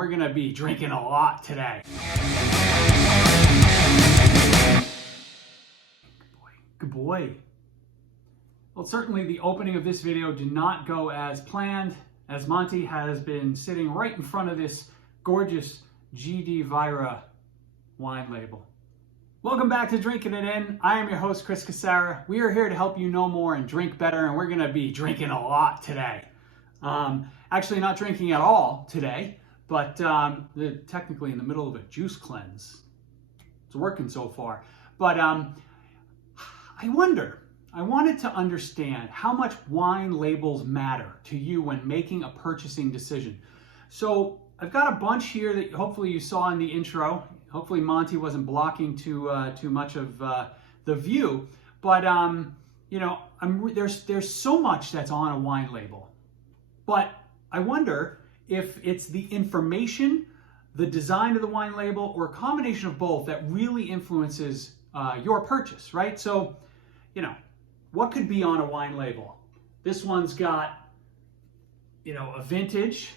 we're going to be drinking a lot today. Good boy. Well, certainly the opening of this video did not go as planned, as Monty has been sitting right in front of this gorgeous GD Vira wine label. Welcome back to Drinking It In. I am your host, Chris Casara. We are here to help you know more and drink better, and we're going to be drinking a lot today. Actually not drinking at all today, but technically in the middle of a juice cleanse. It's working so far. But I wanted to understand how much wine labels matter to you when making a purchasing decision. So I've got a bunch here that hopefully you saw in the intro. Hopefully Monty wasn't blocking too much of the view. But you know, there's so much that's on a wine label. But I wonder if it's the information, the design of the wine label, or a combination of both that really influences your purchase, right? So, you know, what could be on a wine label? This one's got, you know, a vintage.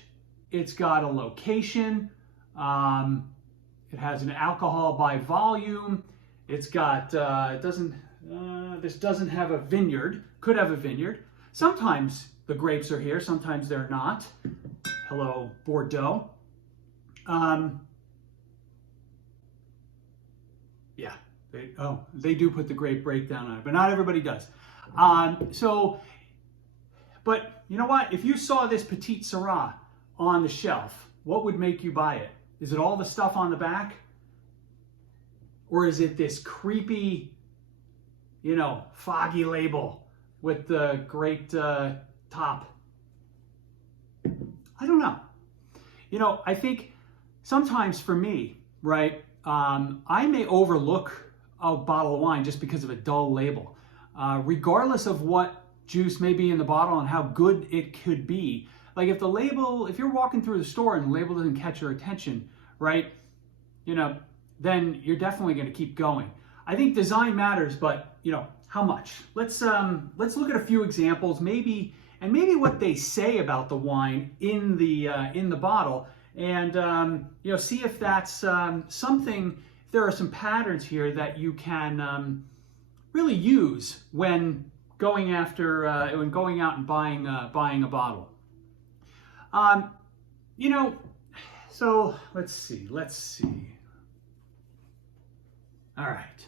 It's got a location. It has an alcohol by volume. It's got, this doesn't have a vineyard. Could have a vineyard. Sometimes the grapes are here. Sometimes they're not. Hello, Bordeaux. Yeah. They do put the grape breakdown on it, but not everybody does. But you know what? If you saw this Petite Sirah on the shelf, what would make you buy it? Is it all the stuff on the back? Or is it this creepy, you know, foggy label with the great top? I don't know. You know, I think sometimes for me, right, I may overlook a bottle of wine just because of a dull label. Regardless of what juice may be in the bottle and how good it could be. Like if you're walking through the store and the label doesn't catch your attention, right, you know, then you're definitely going to keep going. I think design matters, but you know, how much? Let's look at a few examples, maybe what they say about the wine in the bottle, and you know, see if that's something. There are some patterns here that you can really use when going out and buying a bottle. You know, so let's see. All right,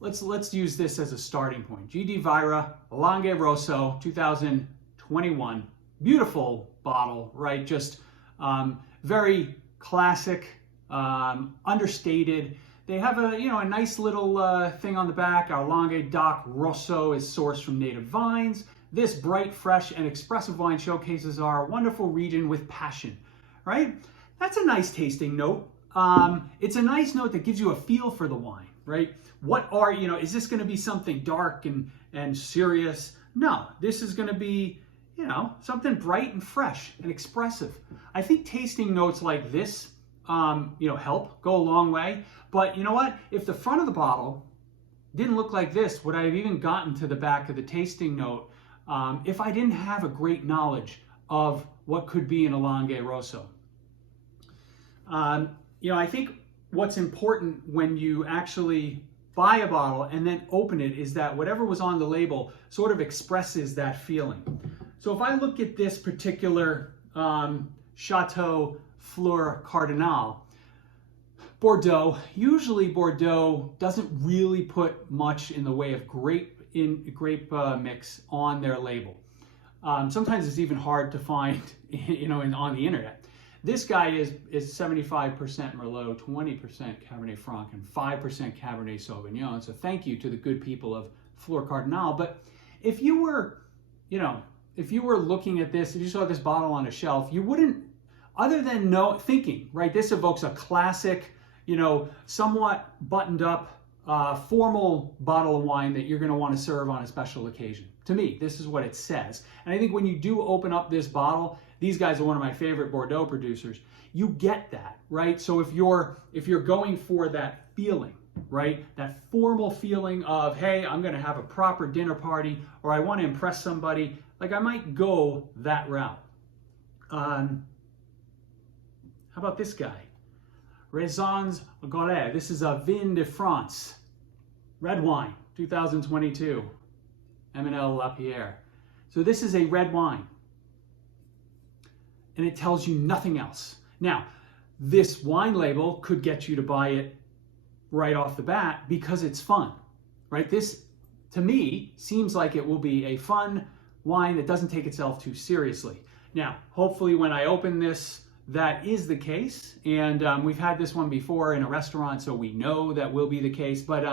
let's use this as a starting point. GD Vira Langhe Rosso 2021, beautiful bottle, right? Just very classic. Understated. They have a nice little thing on the back. Our Langhe DOC Rosso is sourced from native vines. This bright, fresh, and expressive wine showcases our wonderful region with passion. Right? That's a nice tasting note. It's a nice note that gives you a feel for the wine. Right? Is this going to be something dark and serious? No, this is going to be, you know, something bright and fresh and expressive. I think tasting notes like this go a long way. But you know what? If the front of the bottle didn't look like this, would I have even gotten to the back of the tasting note if I didn't have a great knowledge of what could be in a Langhe Rosso? You know, I think what's important when you actually buy a bottle and then open it is that whatever was on the label sort of expresses that feeling. So if I look at this particular Chateau Fleur Cardinal, Bordeaux, usually Bordeaux doesn't really put much in the way of grape mix on their label. Sometimes it's even hard to find, you know, on the internet. This guy is 75% Merlot, 20% Cabernet Franc, and 5% Cabernet Sauvignon. So thank you to the good people of Fleur Cardinal. But if you were looking at this, if you saw this bottle on a shelf, you wouldn't, other than thinking, right, this evokes a classic, you know, somewhat buttoned up, formal bottle of wine that you're going to want to serve on a special occasion. To me, this is what it says. And I think when you do open up this bottle, these guys are one of my favorite Bordeaux producers. You get that, right? So if you're going for that feeling, right? That formal feeling of, hey, I'm going to have a proper dinner party, or I want to impress somebody, like I might go that route. How about this guy? Raisons Gorée. This is a Vin de France. Red wine, 2022. Emmanuel Lapierre. So this is a red wine. And it tells you nothing else. Now, this wine label could get you to buy it right off the bat because it's fun, right? This, to me, seems like it will be a fun wine that doesn't take itself too seriously. Now, hopefully when I open this, that is the case. And we've had this one before in a restaurant, so we know that will be the case. But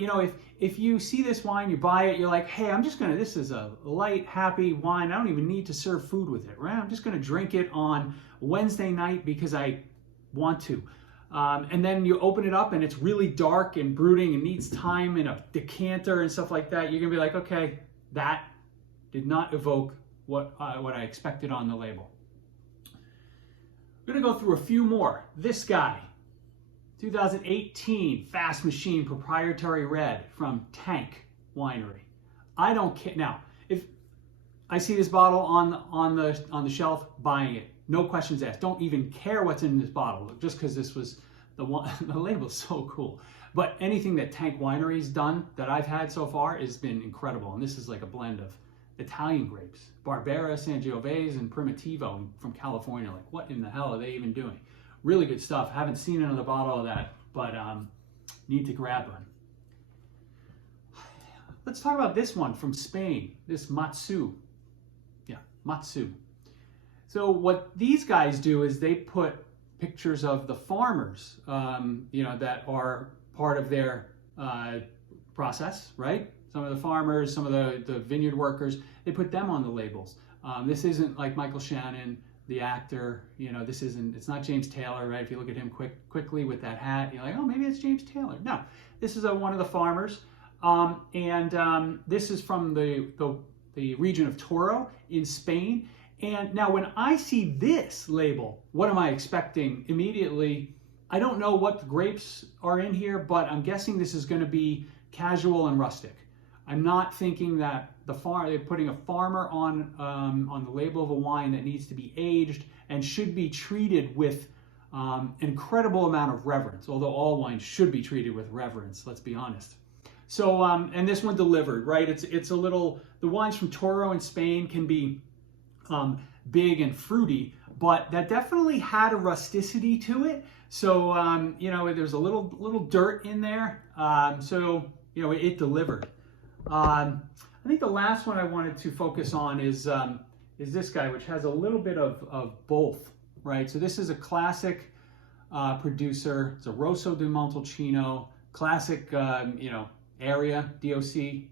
you know, if you see this wine, you buy it, you're like, hey, this is a light, happy wine. I don't even need to serve food with it, right? I'm just gonna drink it on Wednesday night because I want to. And then you open it up and it's really dark and brooding and needs time in a decanter and stuff like that. You're gonna be like, okay, that did not evoke what I expected on the label. We're gonna go through a few more. This guy, 2018 Fast Machine Proprietary Red from Tank Winery. I don't care. Now, if I see this bottle on the shelf, buying it. No questions asked. Don't even care what's in this bottle, just because this was the one. The label's so cool. But anything that Tank Winery's done that I've had so far has been incredible. And this is like a blend of Italian grapes, Barbera, Sangiovese, and Primitivo from California. Like, what in the hell are they even doing? Really good stuff. Haven't seen another bottle of that, but need to grab one. Let's talk about this one from Spain, this Matsu. Yeah, Matsu. So what these guys do is they put pictures of the farmers, that are part of their process, right? Some of the farmers, some of the vineyard workers, they put them on the labels. This isn't like Michael Shannon, the actor, it's not James Taylor, right? If you look at him quickly with that hat, you're like, oh, maybe it's James Taylor. No, this is one of the farmers. This is from the region of Toro in Spain. And now when I see this label, what am I expecting immediately? I don't know what the grapes are in here, but I'm guessing this is going to be casual and rustic. I'm not thinking that they're putting a farmer on the label of a wine that needs to be aged and should be treated with an incredible amount of reverence, although all wines should be treated with reverence, let's be honest. So, and this one delivered, right? It's a little, the wines from Toro in Spain can be big and fruity, but that definitely had a rusticity to it. So, there's a little dirt in there. So, it delivered. I think the last one I wanted to focus on is this guy, which has a little bit of both, right? So this is a classic producer. It's a Rosso di Montalcino, classic, area, DOC.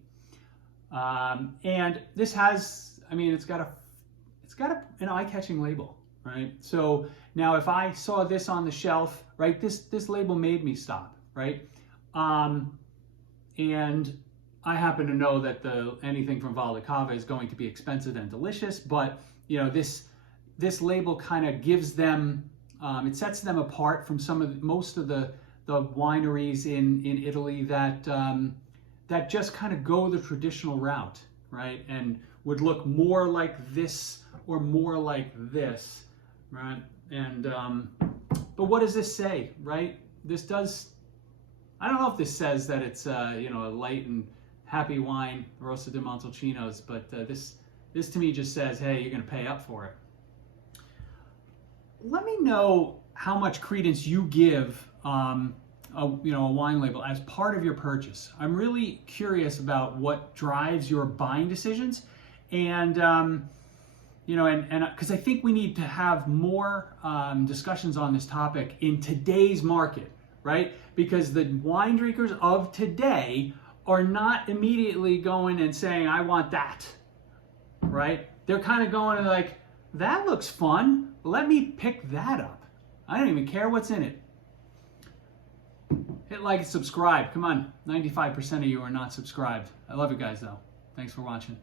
And this has, it's got an eye-catching label, right? So now if I saw this on the shelf, right, this label made me stop, right? And I happen to know that anything from Val di Cava is going to be expensive and delicious, but this label kind of gives them, it sets them apart from most of the wineries in Italy that just kind of go the traditional route, right? And would look more like this or more like this, right? And but what does this say, right? I don't know if this says that it's a light and happy wine, Rosso di Montalcino's, but this to me just says, hey, you're going to pay up for it. Let me know how much credence you give a wine label as part of your purchase. I'm really curious about what drives your buying decisions, and because I think we need to have more discussions on this topic in today's market, right? Because the wine drinkers of today are not immediately going and saying, I want that, right? They're kind of going like, that looks fun. Let me pick that up. I don't even care what's in it. Hit like and subscribe. Come on, 95% of you are not subscribed. I love you guys though. Thanks for watching.